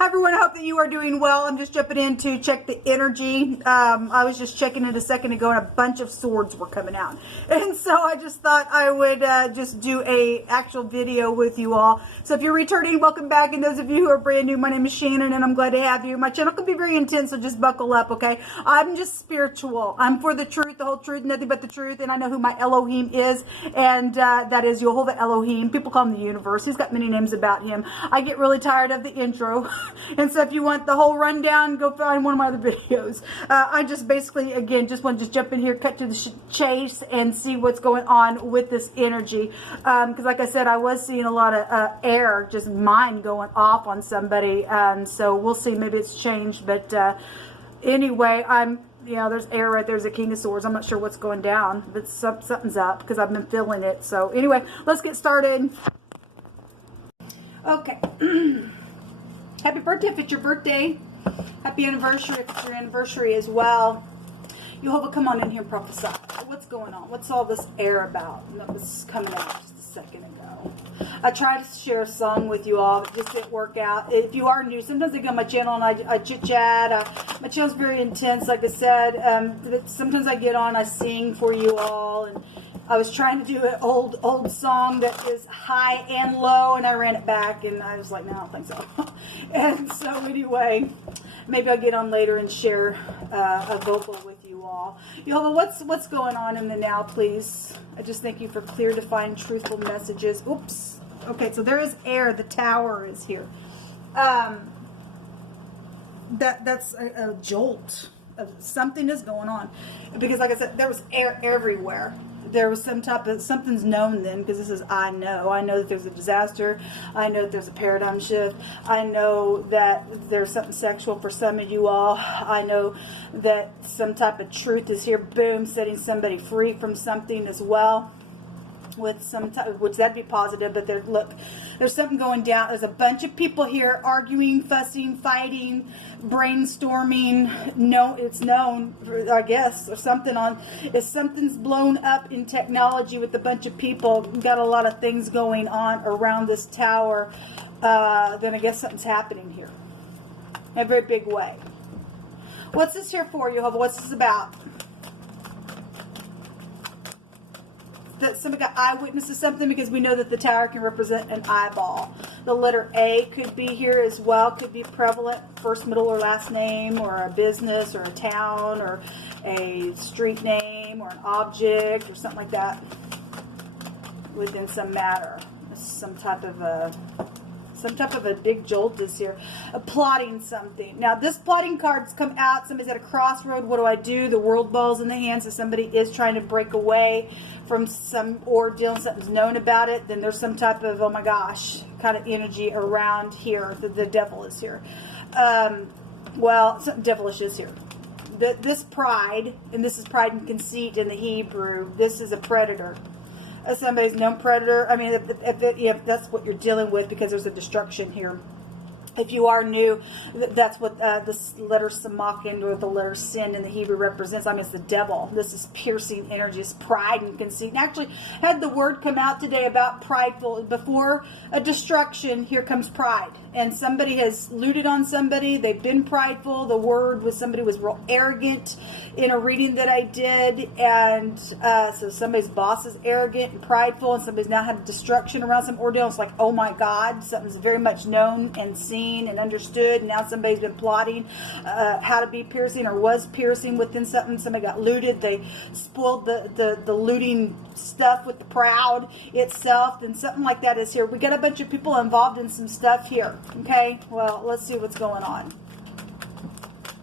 Hi everyone, I hope that you are doing well. I'm just jumping in to check the energy. I was just checking it a second ago and a bunch of swords were coming out. And so I just thought I would just do a actual video with you all. So if you're returning, welcome back. And those of you who are brand new, my name is Shannon and I'm glad to have you. My channel can be very intense, so just buckle up, okay? I'm just spiritual. I'm for the truth, the whole truth, nothing but the truth. And I know who my Elohim is, and that is Jehovah Elohim. People call him the universe. He's got many names about him. I get really tired of the intro. And so if you want the whole rundown, go find one of my other videos. I just basically, again, just want to just jump in here, cut to the chase, and see what's going on with this energy. Because like I said, I was seeing a lot of air, just mind going off on somebody. And so we'll see. Maybe it's changed. But anyway, there's air right there. There's a King of Swords. I'm not sure what's going down, but something's up because I've been feeling it. So anyway, let's get started. Okay. Happy birthday if it's your birthday. Happy anniversary if it's your anniversary as well. Jehovah, come on in here and prophesy. What's going on? What's all this air about? That was coming out just a second ago. I tried to share a song with you all, but it just didn't work out. If you are new, sometimes I go on my channel and I chit-chat. My channel's very intense, like I said. Sometimes I get on, I sing for you all, and I was trying to do an old song that is high and low, and I ran it back, and I was like, no, I don't think so. And so anyway, maybe I'll get on later and share a vocal with you all. Jehovah, what's going on in the now, please? I just thank you for clear, defined, truthful messages. Oops. Okay, so there is air. The tower is here. That's a jolt of something is going on, because like I said, there was air everywhere. There was some type of, something's known then, because this is, I know that there's a disaster. I know that there's a paradigm shift. I know that there's something sexual for some of you all. I know that some type of truth is here, boom, setting somebody free from something as well. With some type, which that'd be positive, but there's something going down. There's a bunch of people here arguing, fussing, fighting, brainstorming. No, it's known, I guess, or something on. If something's blown up in technology with a bunch of people, got a lot of things going on around this tower, then I guess something's happening here in a very big way. What's this here for, Jehovah? What's this about? That somebody got eyewitness to something, because we know that the tower can represent an eyeball. The letter A could be here as well, could be prevalent, first, middle, or last name, or a business, or a town, or a street name, or an object, or something like that within some matter. Some type of a big jolt is here. Plotting something. Now, this plotting card's come out. Somebody's at a crossroad. What do I do? The world ball's in the hand, so somebody is trying to break away from some ordeal, something's known about it. Then there's some type of, oh my gosh, kind of energy around here. The devil is here. Well, something devilish is here. This pride, and this is pride and conceit in the Hebrew, this is a predator. Somebody's known predator. I mean, if that's what you're dealing with, because there's a destruction here. If you are new, that's what this letter Samakin, or the letter sin in the Hebrew represents. I mean, it's the devil. This is piercing energy. It's pride and conceit. And actually, had the word come out today about prideful. Before a destruction, here comes pride. And somebody has looted on somebody. They've been prideful. The word was somebody was real arrogant in a reading that I did. And so somebody's boss is arrogant and prideful. And somebody's now had destruction around some ordeal. It's like, oh my God, something's very much known and seen and understood, and now somebody's been plotting how to be piercing, or was piercing within something. Somebody got looted. They spoiled the looting stuff with the proud itself, and something like that is here. We got a bunch of people involved in some stuff here. Okay, well, let's see what's going on.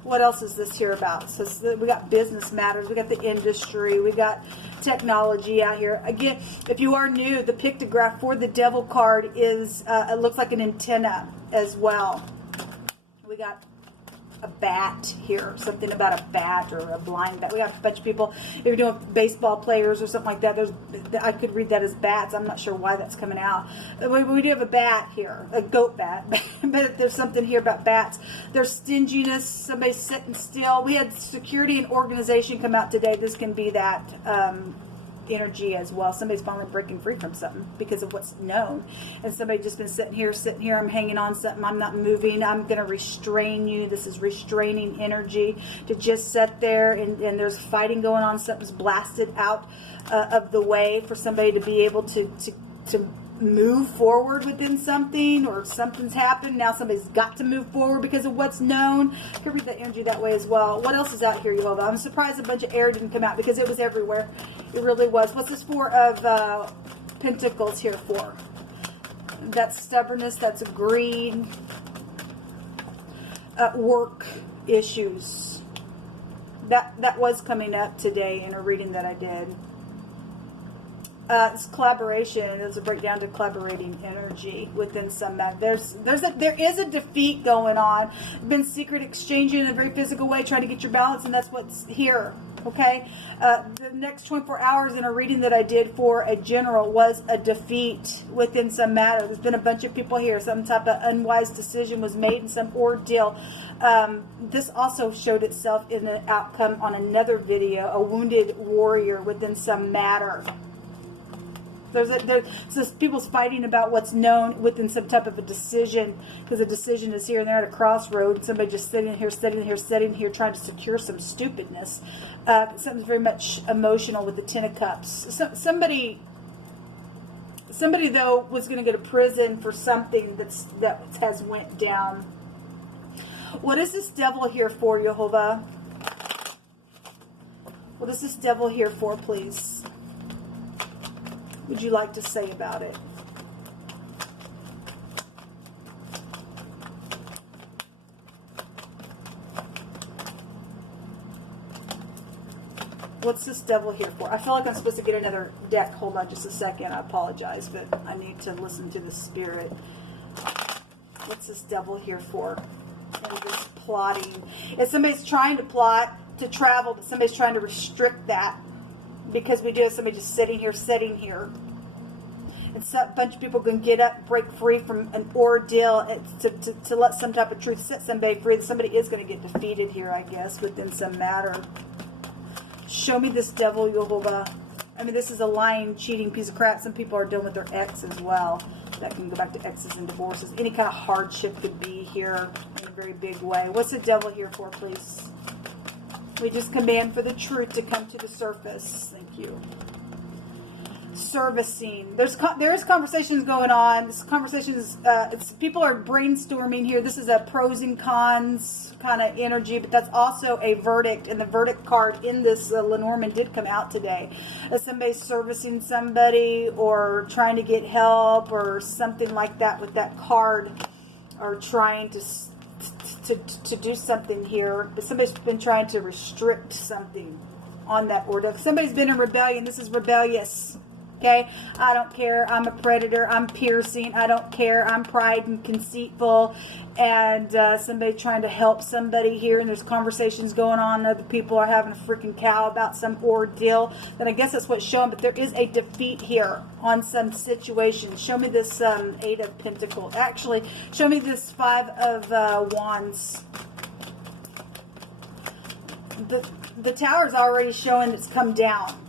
What else is this here about? So we got business matters, we got the industry, we got technology out here. Again, if you are new, the pictograph for the devil card is, it looks like an antenna as well. We got a bat here, something about a bat or a blind bat. We got a bunch of people. If you're doing baseball players or something like that, I could read that as bats. I'm not sure why that's coming out. We do have a bat here, a goat bat, but there's something here about bats. There's stinginess, somebody sitting still. We had security and organization come out today. This can be that. energy as well. Somebody's finally breaking free from something because of what's known. And somebody just been sitting here, I'm hanging on something, I'm not moving, I'm going to restrain you. This is restraining energy to just sit there, and there's fighting going on, something's blasted out of the way for somebody to be able to move forward within something, or something's happened. Now somebody's got to move forward because of what's known. I could read that energy that way as well. What else is out here, Jehovah? I'm surprised a bunch of air didn't come out because it was everywhere. It really was. What's this Four of Pentacles here for? That's stubbornness, that's greed, work issues. That was coming up today in a reading that I did. It's collaboration. There's a breakdown to collaborating energy within some map. There is a defeat going on. Been secret exchanging in a very physical way, trying to get your balance, and that's what's here. Okay, the next 24 hours in a reading that I did for a general was a defeat within some matter. There's been a bunch of people here. Some type of unwise decision was made in some ordeal. This also showed itself in an outcome on another video, a wounded warrior within some matter. There's people's fighting about what's known within some type of a decision, because a decision is here and they're at a crossroad. Somebody just sitting here, trying to secure some stupidness. Something's very much emotional with the Ten of Cups. Somebody though was going to go to prison for something that has went down. What is this devil here for, Jehovah? What is this devil here for, please? Would you like to say about it? What's this devil here for? I feel like I'm supposed to get another deck. Hold on just a second. I apologize, but I need to listen to the spirit. What's this devil here for? And this plotting. If somebody's trying to plot to travel, but somebody's trying to restrict that. Because we do have somebody just sitting here. And so a bunch of people can get up, break free from an ordeal to let some type of truth set somebody free. Somebody is going to get defeated here, I guess, within some matter. Show me this devil, Jehovah. I mean, this is a lying, cheating piece of crap. Some people are dealing with their ex as well. That can go back to exes and divorces. Any kind of hardship could be here in a very big way. What's the devil here for, please? We just command for the truth to come to the surface. Thank you. Servicing. There's conversations going on. This conversations. People are brainstorming here. This is a pros and cons kind of energy, but that's also a verdict. And the verdict card in this Lenormand did come out today. Somebody's servicing somebody or trying to get help or something like that with that card, or trying to do something here, but somebody's been trying to restrict something on that order. If somebody's been in rebellion, this is rebellious. Okay, I don't care. I'm a predator. I'm piercing. I don't care. I'm pride and conceitful. And somebody trying to help somebody here, and there's conversations going on. Other people are having a freaking cow about some ordeal. Then I guess that's what's showing. But there is a defeat here on some situation. Show me this Eight of Pentacles. Actually, show me this Five of Wands. The tower's already showing it's come down.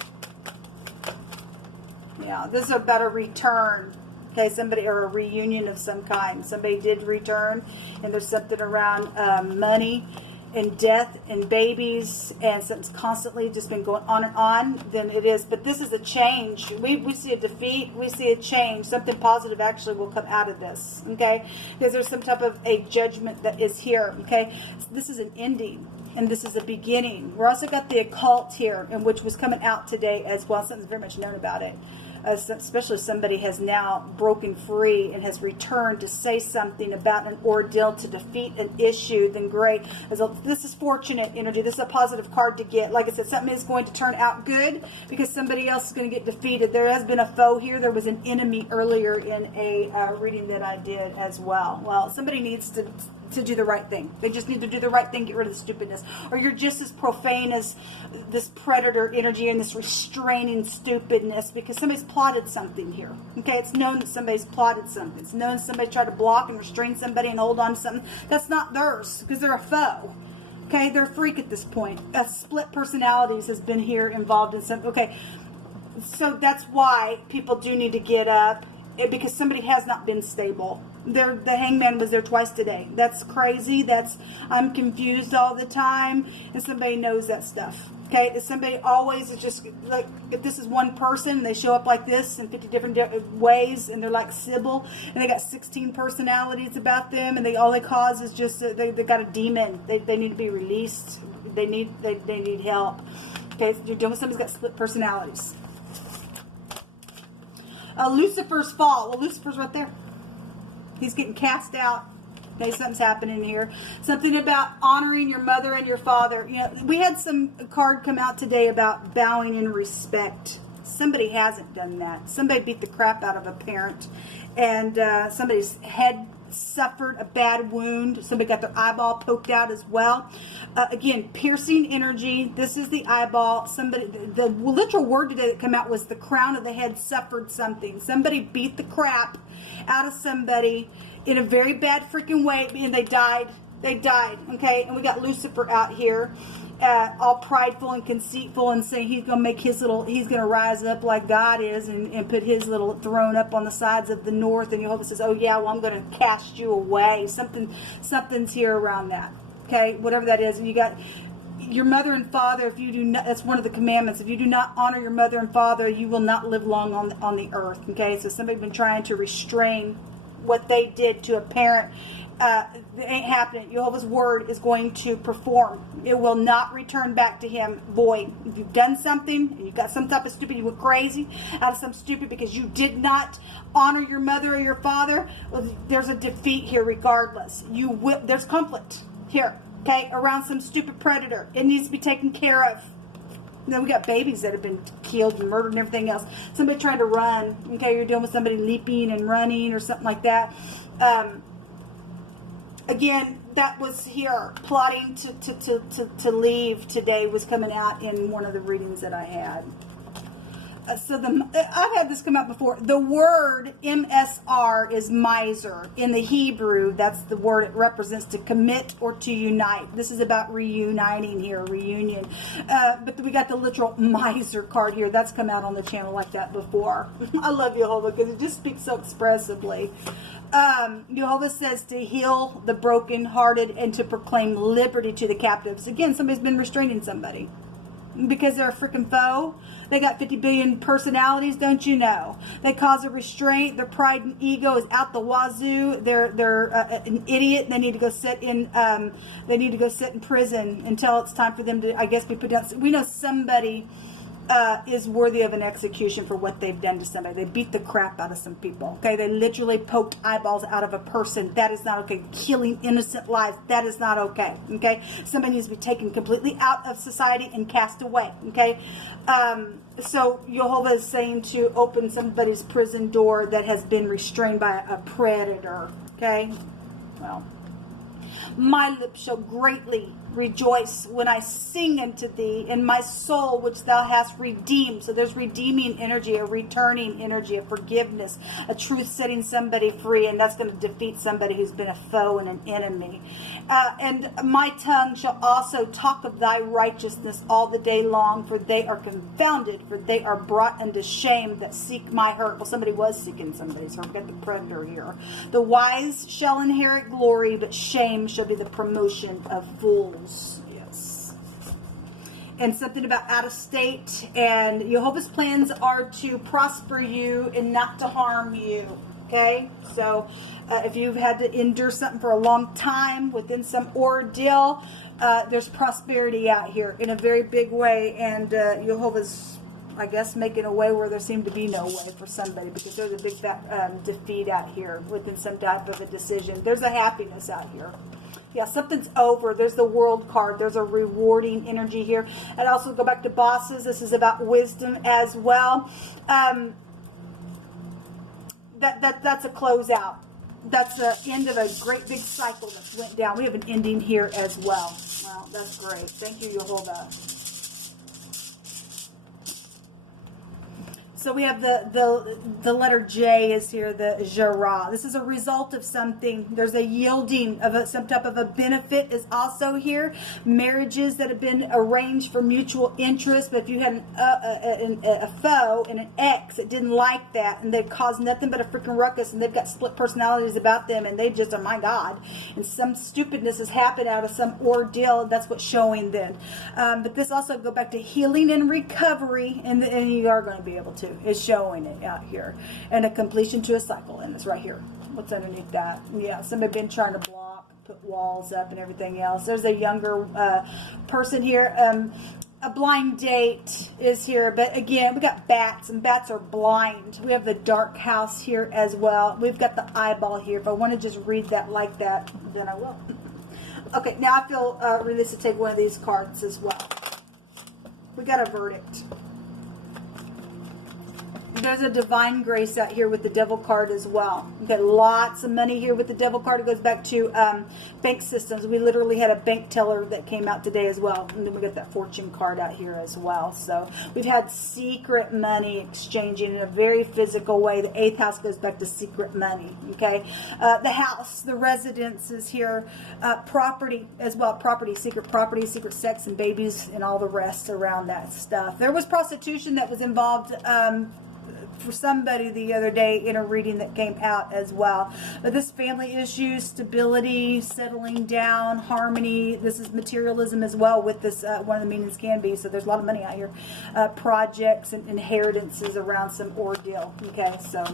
Yeah, this is about a return. Okay, somebody, or a reunion of some kind. Somebody did return, and there's something around money and death and babies, and something's constantly just been going on and on. Then it is, but this is a change. We see a defeat. We see a change. Something positive actually will come out of this. Okay, because there's some type of a judgment that is here. Okay, so this is an ending. And this is a beginning. We're also got the occult here, and which was coming out today as well. Something's very much known about it. Especially somebody has now broken free and has returned to say something about an ordeal to defeat an issue. Then great. This is fortunate energy. This is a positive card to get. Like I said, something is going to turn out good because somebody else is going to get defeated. There has been a foe here. There was an enemy earlier in a reading that I did as well. Well, somebody needs to do the right thing. They just need to do the right thing, get rid of the stupidness. Or you're just as profane as this predator energy and this restraining stupidness because somebody's plotted something here. Okay, it's known that somebody's plotted something. It's known somebody tried to block and restrain somebody and hold on to something that's not theirs because they're a foe. Okay, they're a freak at this point. Split personalities has been here involved in some. Okay, So that's why people do need to get up, because somebody has not been stable. The hangman was there twice today. That's crazy. I'm confused all the time, and somebody knows that stuff. Okay, if somebody always is just like, if this is one person, they show up like this in 50 different ways, and they're like Sybil, and they got 16 personalities about them, and all they cause is just they got a demon. They need to be released. They need help. Okay, you're dealing with somebody's got split personalities. Lucifer's fall. Well, Lucifer's right there. He's getting cast out. Okay, something's happening here. Something about honoring your mother and your father. You know, we had some card come out today about bowing in respect. Somebody hasn't done that. Somebody beat the crap out of a parent, and somebody's head suffered a bad wound. Somebody got their eyeball poked out as well. Again, piercing energy. This is the eyeball. The literal word today that came out was the crown of the head suffered something. Somebody beat the crap out of somebody in a very bad freaking way, and they died. They died, okay? And we got Lucifer out here, all prideful and conceitful, and saying he's going to make he's going to rise up like God is, and put his little throne up on the sides of the north. And Jehovah says, oh yeah, well, I'm going to cast you away. Something's here around that, okay? Whatever that is. And you got your mother and father. If you do not, that's one of the commandments. If you do not honor your mother and father, you will not live long on the earth, okay? So somebody's been trying to restrain what they did to a parent. It ain't happening. Jehovah's word is going to perform. It will not return back to him void. If you've done something, and you've got some type of stupid, you went crazy out of some stupid because you did not honor your mother or your father, well, there's a defeat here regardless. There's conflict here, okay, around some stupid predator. It needs to be taken care of. And then we got babies that have been killed and murdered and everything else. Somebody trying to run. Okay, you're dealing with somebody leaping and running or something like that. Again, that was here. Plotting to leave today was coming out in one of the readings that I had. I've had this come out before. The word MSR is miser. In the Hebrew, that's the word it represents, to commit or to unite. This is about reuniting here, reunion. But we got the literal miser card here. That's come out on the channel like that before. I love Jehovah because it just speaks so expressively. Jehovah says to heal the brokenhearted and to proclaim liberty to the captives. Again, somebody's been restraining somebody because they're a freaking foe. They got 50 billion personalities, don't you know? They cause a restraint. Their pride and ego is out the wazoo. They're an idiot. They need to go sit in. They need to go sit in prison until it's time for them to, I guess, be put down. We know somebody is worthy of an execution for what they've done to somebody. They beat the crap out of some people. Okay, they literally poked eyeballs out of a person. That is not okay. Killing innocent lives. That is not okay. Okay, somebody needs to be taken completely out of society and cast away. Okay, so Jehovah is saying to open somebody's prison door that has been restrained by a predator. Okay, well, my lips shall greatly rejoice when I sing unto thee, and my soul which thou hast redeemed. So there's redeeming energy, a returning energy, a forgiveness, a truth setting somebody free, and that's going to defeat somebody who's been a foe and an enemy. And my tongue shall also talk of thy righteousness all the day long, for they are confounded, for they are brought unto shame that seek my hurt. Well, somebody was seeking somebody's hurt. We've got the predator here. The wise shall inherit glory, but shame shall be the promotion of fools. Yes. And something about out of state. And Jehovah's plans are to prosper you and not to harm you. Okay? So if you've had to endure something for a long time within some ordeal, there's prosperity out here in a very big way. And Jehovah's, I guess, making a way where there seemed to be no way for somebody, because there's a big defeat out here within some type of a decision. There's a happiness out here. Yeah, something's over. There's the world card. There's a rewarding energy here. And also go back to bosses. This is about wisdom as well. That's a closeout. That's the end of a great big cycle that went down. We have an ending here as well. Wow, that's great. Thank you, Jehovah. So we have the letter J is here, the jara. This is a result of something. There's a yielding of some type of a benefit is also here. Marriages that have been arranged for mutual interest, but if you had a foe and an ex that didn't like that, and they've caused nothing but a freaking ruckus, and they've got split personalities about them, and they just, oh my God, and some stupidness has happened out of some ordeal. That's what's showing then. But this also go back to healing and recovery, and you are going to be able to. Is showing it out here, and a completion to a cycle, and it's right here. What's underneath that? Yeah, somebody been trying to block, put walls up, and everything else. There's a younger person here. A blind date is here, but again, we got bats, and bats are blind. We have the dark house here as well. We've got the eyeball here. If I want to just read that like that, then I will. Okay, now I feel released to take one of these cards as well. We got a verdict. There's a divine grace out here with the devil card as well. We've got lots of money here with the devil card. It goes back to bank systems. We literally had a bank teller that came out today as well. And then we got that fortune card out here as well. So we've had secret money exchanging in a very physical way. The 8th house goes back to secret money. Okay. The house, the residence is here. Property as well. Property, secret sex and babies and all the rest around that stuff. There was prostitution that was involved for somebody the other day in a reading that came out as well. But this family issues, stability, settling down, harmony. This is materialism as well with this, one of the meanings can be. So there's a lot of money out here. Projects and inheritances around some ordeal. Okay, so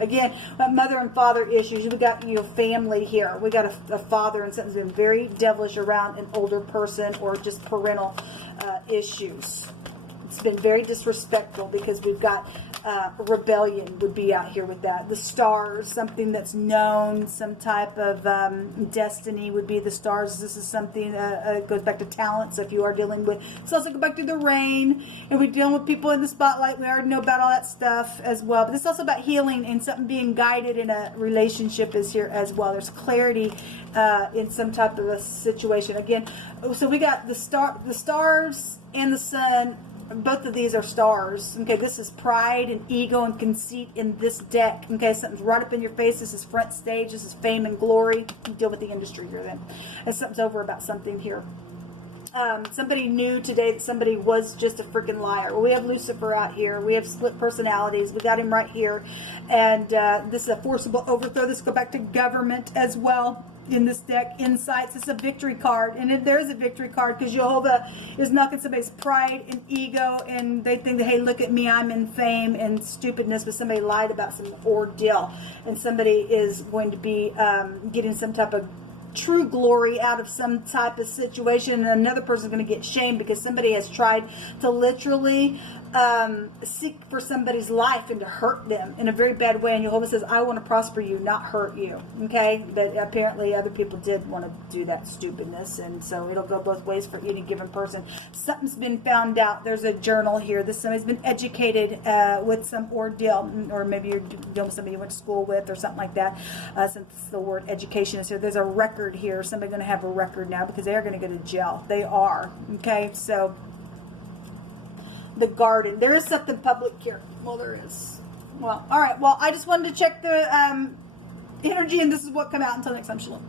again, mother and father issues. We got, family here. We got a father and something's been very devilish around an older person or just parental issues. It's been very disrespectful because we've got rebellion would be out here with that. The stars, something that's known, some type of destiny would be the stars. This is something goes back to talent. So if you are dealing with, it's also go back to the rain, and we're dealing with people in the spotlight. We already know about all that stuff as well. But it's also about healing and something being guided in a relationship is here as well. There's clarity in some type of a situation. Again, so we got the stars and the sun. Both of these are stars. Okay, this is pride and ego and conceit in this deck. Okay, something's right up in your face. This is front stage. This is fame and glory. You deal with the industry here then. And something's over about something here. Somebody knew today that somebody was just a freaking liar. Well, we have Lucifer out here. We have split personalities. We got him right here. And this is a forcible overthrow. This go back to government as well. In this deck, insights. It's a victory card, and there's a victory card because Jehovah is knocking somebody's pride and ego, and they think that, hey, look at me, I'm in fame and stupidness, but somebody lied about some ordeal, and somebody is going to be getting some type of true glory out of some type of situation, and another person is going to get shamed because somebody has tried to literally seek for somebody's life and to hurt them in a very bad way. And Jehovah says, I want to prosper you, not hurt you. Okay? But apparently other people did want to do that stupidness. And so it'll go both ways for any given person. Something's been found out. There's a journal here. Somebody's been educated with some ordeal. Or maybe you're dealing with somebody you went to school with or something like that. Since the word education is here. There's a record here. Somebody's going to have a record now because they are going to go to jail. They are. Okay? So the garden. There is something public here. Well, there is. Well, all right. Well, I just wanted to check the energy, and this is what come out. Until next time, shalom.